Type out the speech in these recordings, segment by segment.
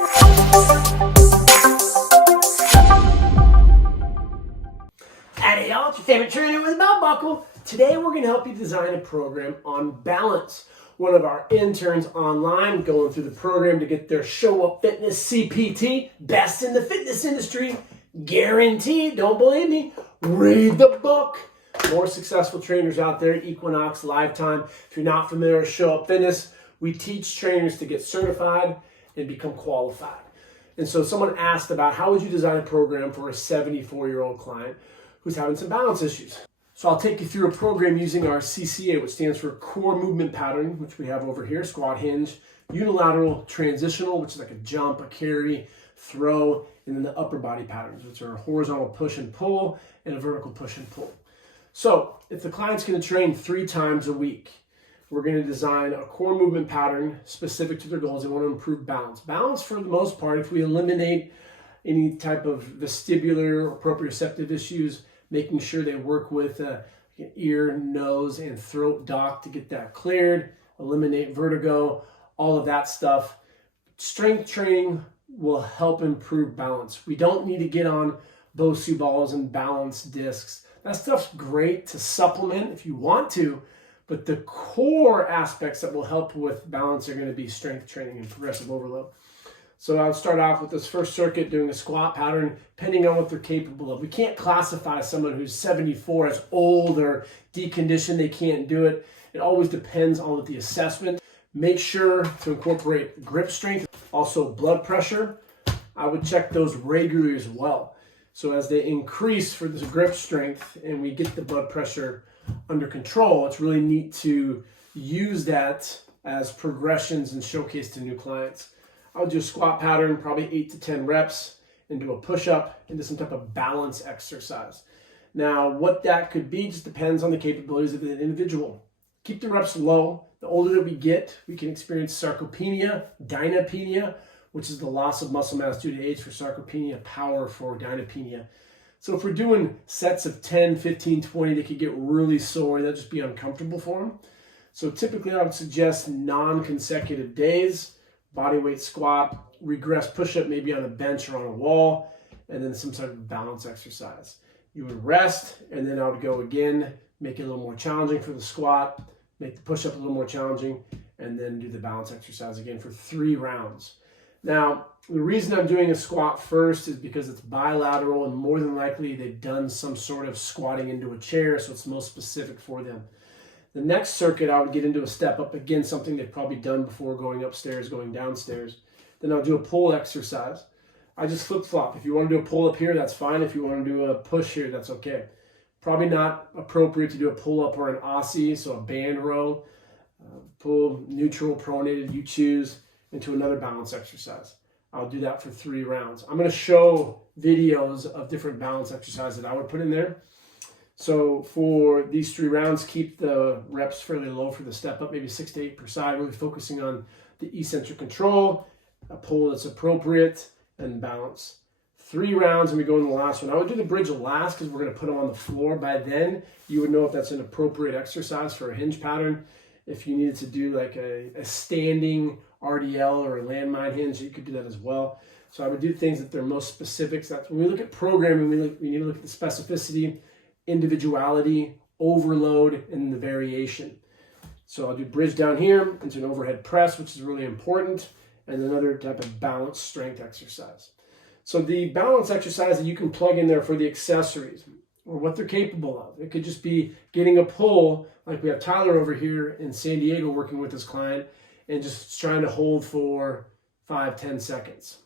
Howdy y'all, it's your favorite trainer with a belt buckle. Today we're going to help you design a program on balance. One of our interns online going through the program to get their Up Fitness CPT, best in the fitness industry, guaranteed. Don't believe me? Read the book. More successful trainers out there, Equinox, Lifetime. If you're not familiar with Up Fitness, we teach trainers to get certified and become qualified. And so someone asked about how would you design a program for a 74-year-old client who's having some balance issues. So I'll take you through a program using our CCA, which stands for Core Movement Pattern, which we have over here, squat hinge, unilateral transitional, which is like a jump, a carry, throw, and then the upper body patterns, which are a horizontal push and pull and a vertical push and pull. So if the client's going to train 3 times a week, we're going to design a core movement pattern specific to their goals. They want to improve balance. Balance, for the most part, if we eliminate any type of vestibular or proprioceptive issues, making sure they work with ear, nose, and throat dock to get that cleared, eliminate vertigo, all of that stuff. Strength training will help improve balance. We don't need to get on BOSU balls and balance discs. That stuff's great to supplement if you want to, but the core aspects that will help with balance are going to be strength training and progressive overload. So I'll start off with this first circuit doing a squat pattern, depending on what they're capable of. We can't classify someone who's 74 as old or deconditioned, they can't do it. It always depends on the assessment. Make sure to incorporate grip strength, also blood pressure. I would check those regularly as well. So as they increase for this grip strength and we get the blood pressure under control, it's really neat to use that as progressions and showcase to new clients. I'll do a squat pattern, probably 8 to 10 reps, and do a push-up into some type of balance exercise. Now, what that could be just depends on the capabilities of the individual. Keep the reps low. The older that we get, we can experience sarcopenia, dynapenia, which is the loss of muscle mass due to age for sarcopenia, power for dynapenia. So if we're doing sets of 10, 15, 20, they could get really sore. That'd just be uncomfortable for them. So typically I would suggest non-consecutive days, body weight squat, regress push-up maybe on a bench or on a wall, and then some sort of balance exercise. You would rest, and then I would go again, make it a little more challenging for the squat, make the push-up a little more challenging, and then do the balance exercise again for 3 rounds. Now, the reason I'm doing a squat first is because it's bilateral, and more than likely they've done some sort of squatting into a chair, so it's most specific for them. The next circuit, I would get into a step up, again, something they've probably done before going upstairs, going downstairs. Then I'll do a pull exercise. I just flip-flop. If you want to do a pull up here, that's fine. If you want to do a push here, that's okay. Probably not appropriate to do a pull-up or an Aussie, so a band row. Pull, neutral, pronated, you choose, into another balance exercise. I'll do that for 3 rounds. I'm going to show videos of different balance exercises that I would put in there. So for these 3 rounds, keep the reps fairly low for the step up, maybe 6 to 8 per side, really focusing on the eccentric control, a pull that's appropriate, and balance. 3 rounds, and we go in the last one. I would do the bridge last because we're going to put them on the floor. By then, you would know if that's an appropriate exercise for a hinge pattern. If you needed to do like a standing RDL or a landmine hinge, you could do that as well. So I would do things that they're most specific. So that's when we look at programming, we need to look at the specificity, individuality, overload, and the variation. So I'll do bridge down here into an overhead press, which is really important, and another type of balance strength exercise. So the balance exercise that you can plug in there for the accessories or what they're capable of. It could just be getting a pull, like we have Tyler over here in San Diego working with his client, and just trying to hold for 5-10 seconds.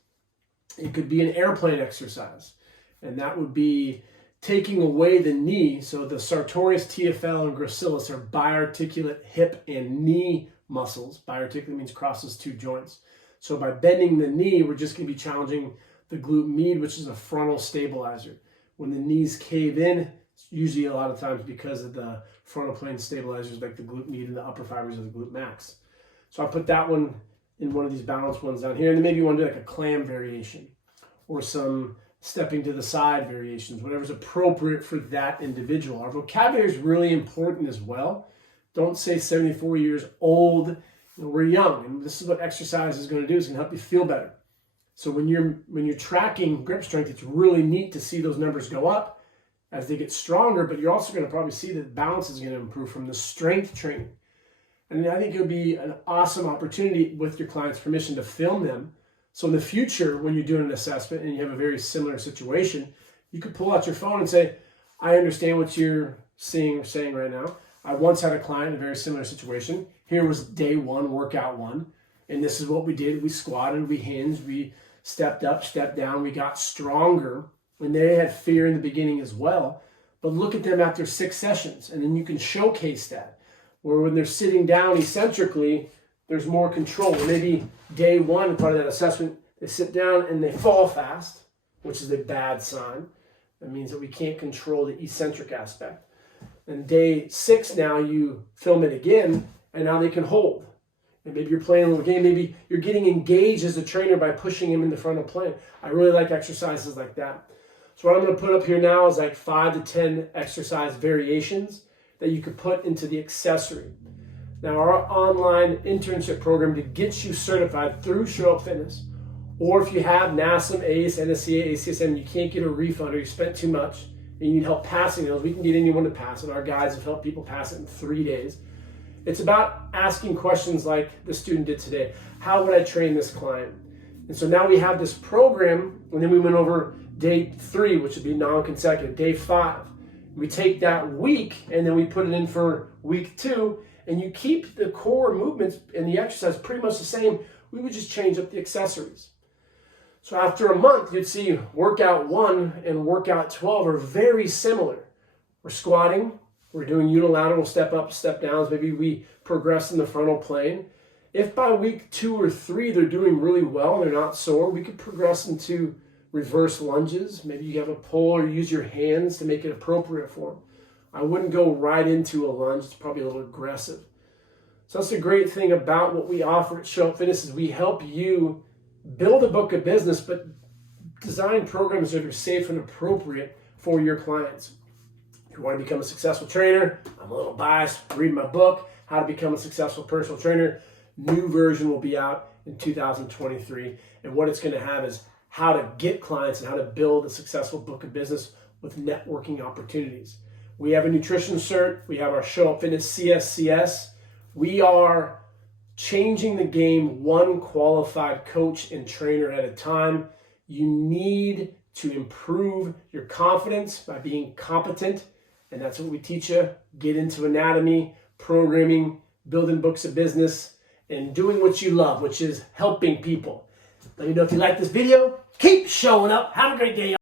It could be an airplane exercise, and that would be taking away the knee. So the sartorius, TFL, and gracilis are biarticulate hip and knee muscles. Biarticulate means crosses 2 joints. So by bending the knee, we're just going to be challenging the glute med, which is a frontal stabilizer. When the knees cave in, it's usually a lot of times because of the frontal plane stabilizers like the glute med and the upper fibers of the glute max. So I put that one in one of these balanced ones down here. And then maybe you want to do like a clam variation or some stepping to the side variations, whatever's appropriate for that individual. Our vocabulary is really important as well. Don't say 74 years old. We're young, and this is what exercise is going to do. It's going to help you feel better. So when you're tracking grip strength, it's really neat to see those numbers go up as they get stronger, but you're also going to probably see that balance is going to improve from the strength training. And I think it would be an awesome opportunity, with your client's permission, to film them. So in the future, when you're doing an assessment and you have a very similar situation, you could pull out your phone and say, I understand what you're saying right now. I once had a client in a very similar situation. Here was day one, workout one. And this is what we did. We squatted, we hinged, we stepped up, stepped down, we got stronger. And they had fear in the beginning as well. But look at them after 6 sessions. And then you can showcase that. Where when they're sitting down eccentrically, there's more control. Maybe day one, part of that assessment, they sit down and they fall fast, which is a bad sign. That means that we can't control the eccentric aspect. And day 6 now, you film it again, and now they can hold. And maybe you're playing a little game. Maybe you're getting engaged as a trainer by pushing him in the frontal plane. I really like exercises like that. So what I'm going to put up here now is like 5 to 10 exercise variations that you could put into the accessory. Now, our online internship program to get you certified through Show Up Fitness, or if you have NASM, ACE, NSCA, ACSM, you can't get a refund or you spent too much and you need help passing those, we can get anyone to pass it. Our guides have helped people pass it in 3 days. It's about asking questions like the student did today. How would I train this client? And so now we have this program, and then we went over day 3, which would be non-consecutive, day 5. We take that week and then we put it in for week 2, and you keep the core movements and the exercise pretty much the same. We would just change up the accessories. So after a month, you'd see workout 1 and workout 12 are very similar. We're squatting, we're doing unilateral step up, step downs. Maybe we progress in the frontal plane. If by week 2 or 3 they're doing really well and they're not sore, we could progress into reverse lunges. Maybe you have a pull or use your hands to make it appropriate for them. I wouldn't go right into a lunge. It's probably a little aggressive. So that's the great thing about what we offer at Show Up Fitness, is we help you build a book of business, but design programs that are safe and appropriate for your clients. If you want to become a successful trainer, I'm a little biased. Read my book, How to Become a Successful Personal Trainer. New version will be out in 2023. And what it's going to have is how to get clients and how to build a successful book of business with networking opportunities. We have a nutrition cert. We have our Show Up Fitness CSCS. We are changing the game one qualified coach and trainer at a time. You need to improve your confidence by being competent, and that's what we teach you. Get into anatomy, programming, building books of business, and doing what you love, which is helping people. Let me know if you like this video. Keep showing up. Have a great day.